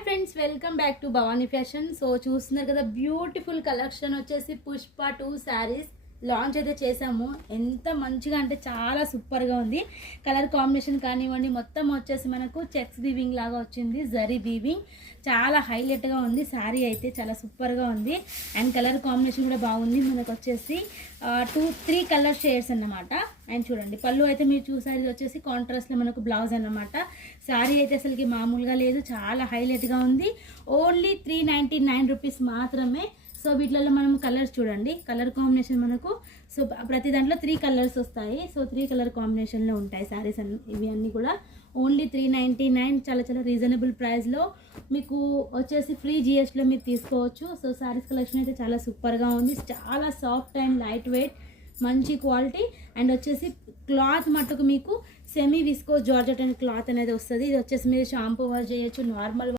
Hi friends, welcome back to Bhavani fashion. So చూస్తున్నారు కదా, beautiful collection వచ్చేసి పుష్ప 2 శారీస్ లాంచ్ అయితే చేసాము. ఎంత మంచిగా అంటే చాలా సూపర్గా ఉంది. కలర్ కాంబినేషన్ కానివ్వండి, మొత్తం వచ్చేసి మనకు చెక్స్ వీవింగ్ లాగా వచ్చింది, జరీ వీవింగ్ చాలా హైలైట్గా ఉంది. శారీ అయితే చాలా సూపర్గా ఉంది అండ్ కలర్ కాంబినేషన్ కూడా బాగుంది. మనకు వచ్చేసి 2-3 కలర్ షేడ్స్ అన్నమాట. అండ్ చూడండి, పళ్ళు అయితే మీరు చూసారు, వచ్చేసి కాంట్రాస్ట్లో మనకు బ్లౌజ్ అన్నమాట. శారీ అయితే అసలుకి మామూలుగా లేదు, చాలా హైలైట్గా ఉంది. ఓన్లీ 399 రూపీస్ మాత్రమే. సో వీటిలలో మనం కలర్స్ చూడండి, కలర్ కాంబినేషన్ మనకు సో ప్రతి దాంట్లో 3 కలర్స్ వస్తాయి. సో 3 కలర్ కాంబినేషన్లో ఉంటాయి శారీస్ ఇవి అన్నీ కూడా. ఓన్లీ 399, చాలా చాలా రీజనబుల్ ప్రైస్లో మీకు వచ్చేసి ఫ్రీ జిఎస్టీలో మీరు తీసుకోవచ్చు. సో శారీస్ కలెక్షన్ అయితే చాలా సూపర్గా ఉంది, చాలా సాఫ్ట్ అండ్ లైట్ వెయిట్, మంచి క్వాలిటీ. అండ్ వచ్చేసి క్లాత్ మట్టుకు మీకు semi visco georgette and cloth అనేది వస్తుంది. ఇది వచ్చేసి మీరు షాంపూ వాష్ చేయొచ్చు, నార్మల్